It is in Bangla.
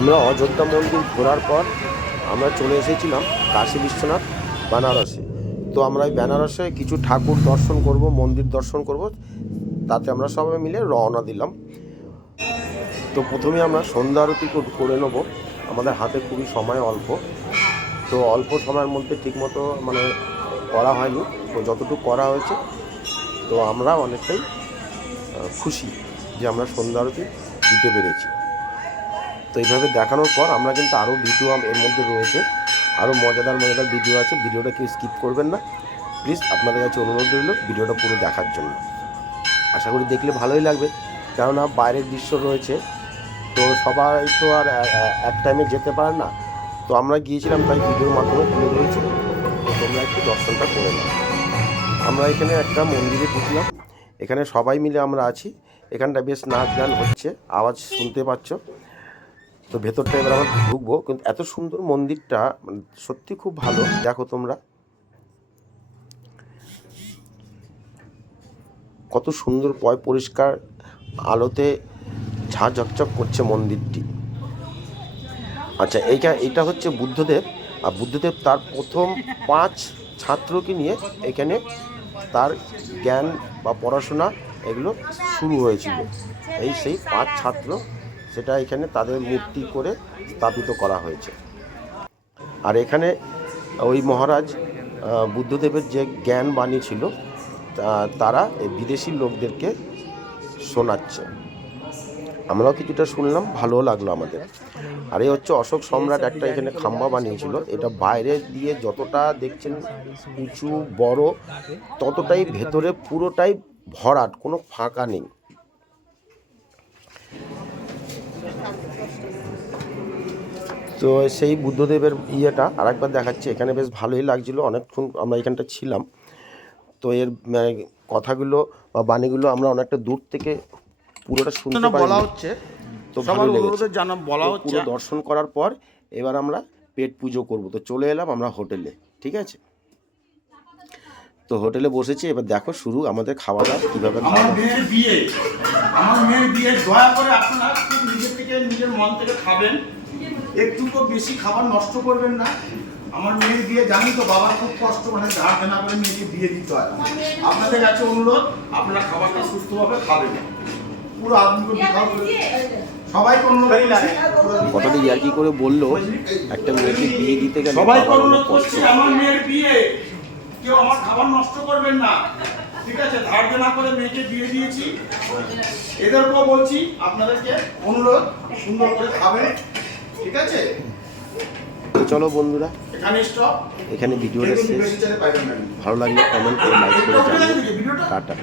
আমরা অযোধ্যা মন্দির ঘোরার পর আমরা চলে এসেছিলাম কাশী বিশ্বনাথ, বেনারসে। তো আমরা এই বেনারসে কিছু ঠাকুর দর্শন করব, মন্দির দর্শন করব, তাতে আমরা সবাই মিলে রওনা দিলাম। তো প্রথমে আমরা সন্ধ্যা আরতি করে নেব। আমাদের হাতে খুবই সময় অল্প। তো অল্প সময়ের মধ্যে ঠিকমতো মানে করা হয়নি, তো যতটুকু করা হয়েছে, তো আমরা অনেকটাই খুশি যে আমরা সন্ধ্যা আরতি দিতে পেরেছি। তো এইভাবে দেখানোর পর আমরা কিন্তু আরও ভিডিও এর মধ্যে রয়েছে। আরও মজাদার মজাদার ভিডিও আছে। ভিডিওটা কেউ স্কিপ করবেন না। প্লিজ আপনাদের কাছে অনুরোধ রইল ভিডিওটা পুরো দেখার জন্য। আশা করি দেখলে ভালোই লাগবে। কেননা বাইরের দৃশ্য রয়েছে। তো সবাই তো আর এক টাইমে যেতে পারে না। তো আমরা গিয়েছিলাম, তাই ভিডিওর মাধ্যমে তুলে ধরেছি। তো তোমরা একটু দর্শনটা করে নাও। আমরা এখানে একটা মন্দিরে ঢুকলাম। এখানে সবাই মিলে আমরা আছি। এখানটা বেশ নাচ গান হচ্ছে। আওয়াজ শুনতে পাচ্ছ। তো ভেতরটা এবার আমরা ঢুকবো, কিন্তু এত সুন্দর মন্দিরটা মানে সত্যি খুব ভালো। দেখো তোমরা। কত সুন্দর পয় পরিষ্কার আলোতে ঝা ঝকঝক করছে মন্দিরটি। আচ্ছা এইটা এটা হচ্ছে বুদ্ধদেব। আর বুদ্ধদেব তার প্রথম পাঁচ ছাত্রকে নিয়ে এখানে তার জ্ঞান বা পড়াশোনা এগুলো শুরু হয়েছিল। এই সেই পাঁচ ছাত্র সেটা এখানে তাদের মূর্তি করে স্থাপিত করা হয়েছে। আর এখানে ওই মহারাজ বুদ্ধদেবের যে জ্ঞান বাণী ছিল তারা এই বিদেশি লোকদেরকে শোনাচ্ছে। আমরাও কিছুটা শুনলাম, ভালোও লাগল আমাদের। আর এই হচ্ছে অশোক সম্রাট একটা এখানে খাম্বা বানিয়েছিল। এটা বাইরে দিয়ে যতটা দেখছেন, উঁচু, বড়, ততটাই ভেতরে পুরোটাই ভরাট, কোনো ফাঁকা নেই। তো সেই বুদ্ধদেবের ইয়েটা আরেকবার দেখাচ্ছি। এখানে বেশ ভালোই লাগছিল অনেকক্ষণ আমরা এখানটা ছিলাম। তো এর মানে, কথাগুলো বা বাণীগুলো আমরা অনেকটা দূর থেকে পুরোটা শুনতে বলা হচ্ছে। তো ভালো লেগেছে। বলা হচ্ছে। দর্শন করার পর এবার আমরা পেট পুজো করব। তো চলে এলাম আমরা হোটেলে ঠিক আছে? তো হোটেলে বসেছি এবার দেখো শুরু আমাদের খাওয়া দাওয়া কীভাবে খাওয়া আমার মেয়ের বিয়ে আমার মেয়ের বিয়ে দয়া করে আপনারা নিজের থেকে নিজের মন থেকে খাবেন। একটু তো বেশি খাবার নষ্ট করবেন না। আমার মেয়ের বিয়ে জানি তো বাবার খুব কষ্ট মানে ধার দেনা করে মেয়েকে বিয়ে দিতে হয়। আপনাদের কাছে অনুরোধ আপনারা খাবারটা সুস্থভাবে খাবেন। পুরো আদমিকে বিকাল করে সবাইকে অনুরোধ করছি, পুরো- কথাটা ইয়ার্কি করে বলল? একটা মেয়েকে বিয়ে দিতে গেলে সবাইকে অনুরোধ করছি আমার মেয়ের বিয়ে। কেউ আমার খাবার নষ্ট করবেন না। ঠিক আছে ধার দেনা করে মেয়েকে বিয়ে দিয়েছি। এদেরকেও বলছি আপনাদেরকে অনুরোধ সুন্দর করে খাবেন। ঠিক আছে? তো চলো বন্ধুরা এখানে স্টপ এখানে ভিডিওটা শেষ। ভালো লাগলে কমেন্ট করে লাইক করে জানিয়ে টাটা।